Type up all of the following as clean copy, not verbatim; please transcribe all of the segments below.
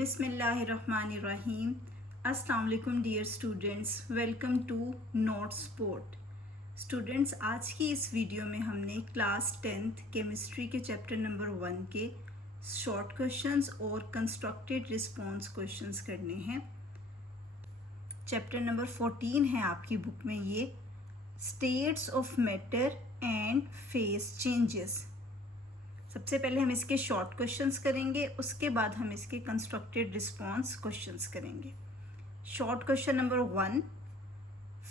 Bismillahirrahmanirrahim. Assalamu alaikum dear students. Welcome to Not Sport. Students आज की इस video में हमने क्लास 10th केमिस्ट्री के चैप्टर नंबर 1 के शॉर्ट क्वेश्चंस और कंस्ट्रक्टेड रिस्पॉन्स क्वेश्चंस करने हैं। चैप्टर नंबर 14 है आपकी बुक में ये states of matter and phase changes. सबसे पहले हम इसके शॉर्ट क्वेश्चंस करेंगे, उसके बाद हम इसके कंस्ट्रक्टेड रिस्पॉन्स क्वेश्चंस करेंगे। Short question number 1,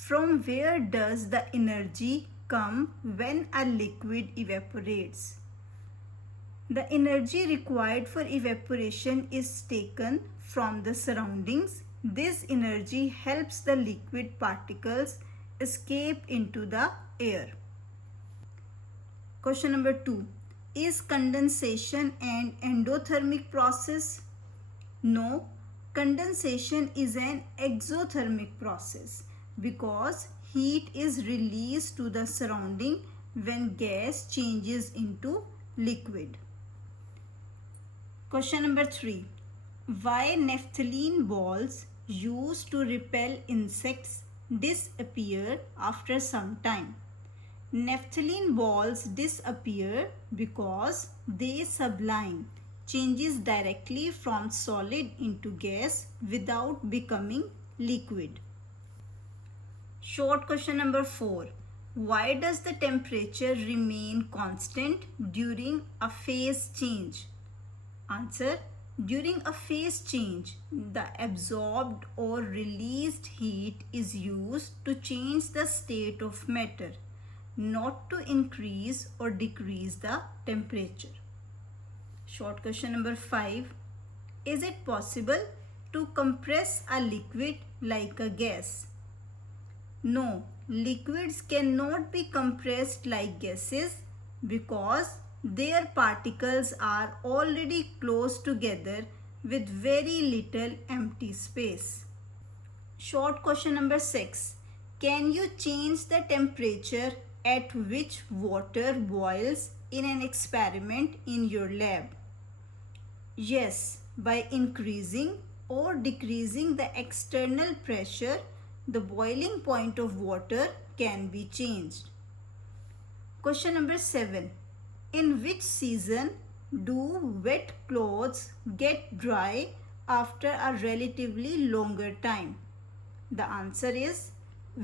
from where does the energy come when a liquid evaporates? The energy required for evaporation is taken from the surroundings. This energy helps the liquid particles escape into the air. Question number 2. Is condensation an endothermic process? No, condensation is an exothermic process because heat is released to the surrounding when gas changes into liquid. Question number 3. Why naphthalene balls used to repel insects disappear after some time? Naphthalene balls disappear because they sublime changes directly from solid into gas without becoming liquid. Short question number 4. Why does the temperature remain constant during a phase change? Answer. During a phase change, the absorbed or released heat is used to change the state of matter, not to increase or decrease the temperature. Short question number 5. Is it possible to compress a liquid like a gas? No, liquids cannot be compressed like gases because their particles are already close together with very little empty space. Short question number 6. Can you change the temperature at which water boils in an experiment in your lab? Yes, by increasing or decreasing the external pressure, the boiling point of water can be changed. Question number 7. In which season do wet clothes get dry after a relatively longer time? The answer is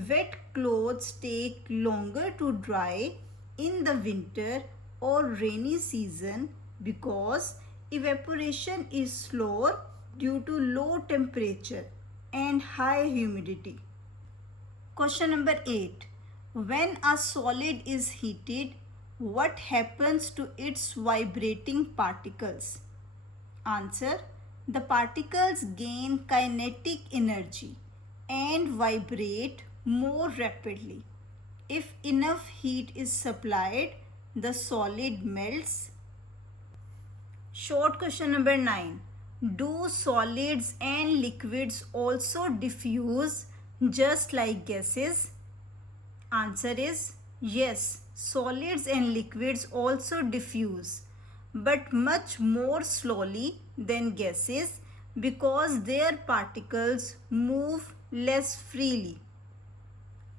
wet clothes take longer to dry in the winter or rainy season because evaporation is slower due to low temperature and high humidity. Question number 8. When a solid is heated, what happens to its vibrating particles? Answer. The particles gain kinetic energy and vibrate more rapidly. If enough heat is supplied, the solid melts. Short question number 9. Do solids and liquids also diffuse just like gases? Answer is yes, solids and liquids also diffuse, but much more slowly than gases because their particles move less freely.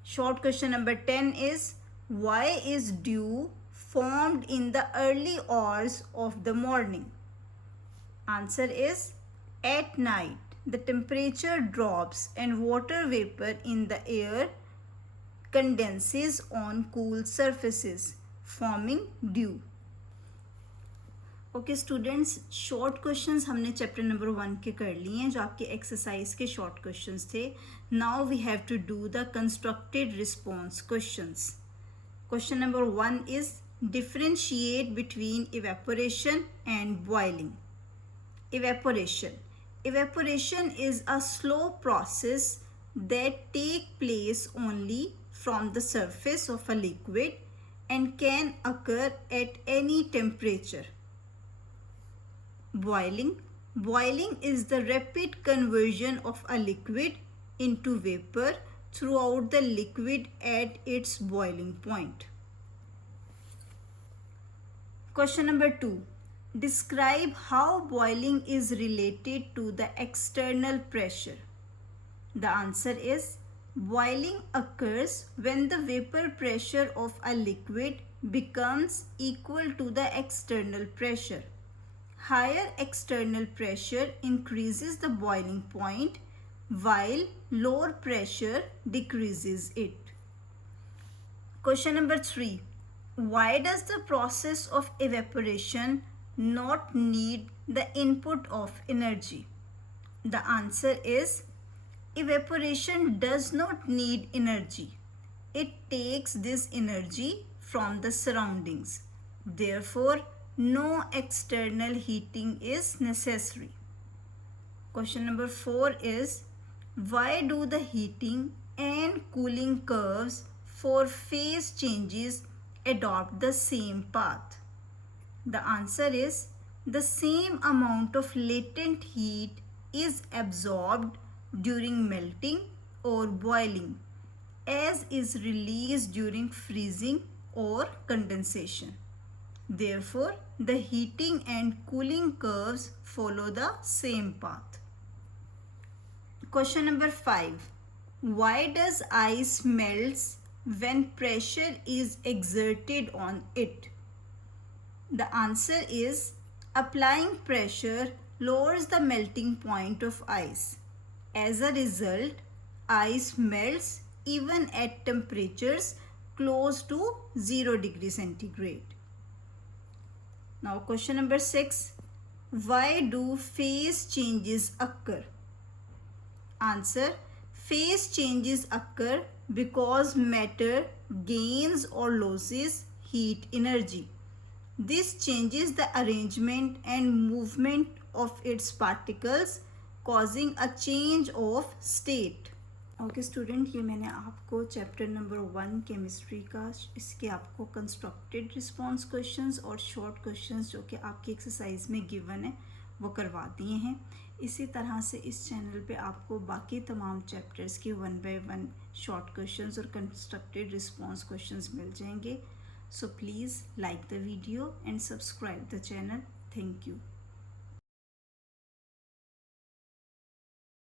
Short question number 10 is, why is dew formed in the early hours of the morning? Answer is, at night the temperature drops and water vapor in the air condenses on cool surfaces, forming dew. Okay students, short questions हमने chapter number 1 के कर लिए हैं जो आपके exercise के short questions थे। Now we have to do the constructed response questions. Question number 1 is differentiate between evaporation and boiling. Evaporation is a slow process that takes place only from the surface of a liquid and can occur at any temperature. Boiling is the rapid conversion of a liquid into vapor throughout the liquid at its boiling point. Question number 2. Describe how boiling is related to the external pressure. The answer is boiling occurs when the vapor pressure of a liquid becomes equal to the external pressure. Higher external pressure increases the boiling point while lower pressure decreases it. Question number 3. Why does the process of evaporation not need the input of energy? The answer is evaporation does not need energy. It takes this energy from the surroundings. Therefore, no external heating is necessary. Question number 4 is why do the heating and cooling curves for phase changes adopt the same path? The answer is the same amount of latent heat is absorbed during melting or boiling as is released during freezing or condensation. Therefore, the heating and cooling curves follow the same path. Question number 5. Why does ice melts when pressure is exerted on it? The answer is applying pressure lowers the melting point of ice. As a result, ice melts even at temperatures close to 0 degree centigrade. Now question number 6. Why do phase changes occur? Answer. Phase changes occur because matter gains or loses heat energy. This changes the arrangement and movement of its particles, causing a change of state. Okay student, ये मैंने आपको chapter number 1 chemistry का इसके आपको constructed response questions और short questions जो कि आपकी एक्सरसाइज में गिवन है वो करवा दिए हैं। इसी तरह से इस चैनल पे आपको बाकी तमाम चैप्टर्स के 1 बाय 1 शॉर्ट क्वेश्चंस और कंस्ट्रक्टेड रिस्पॉन्स क्वेश्चंस मिल जाएंगे। So please like the video and subscribe the channel. Thank you.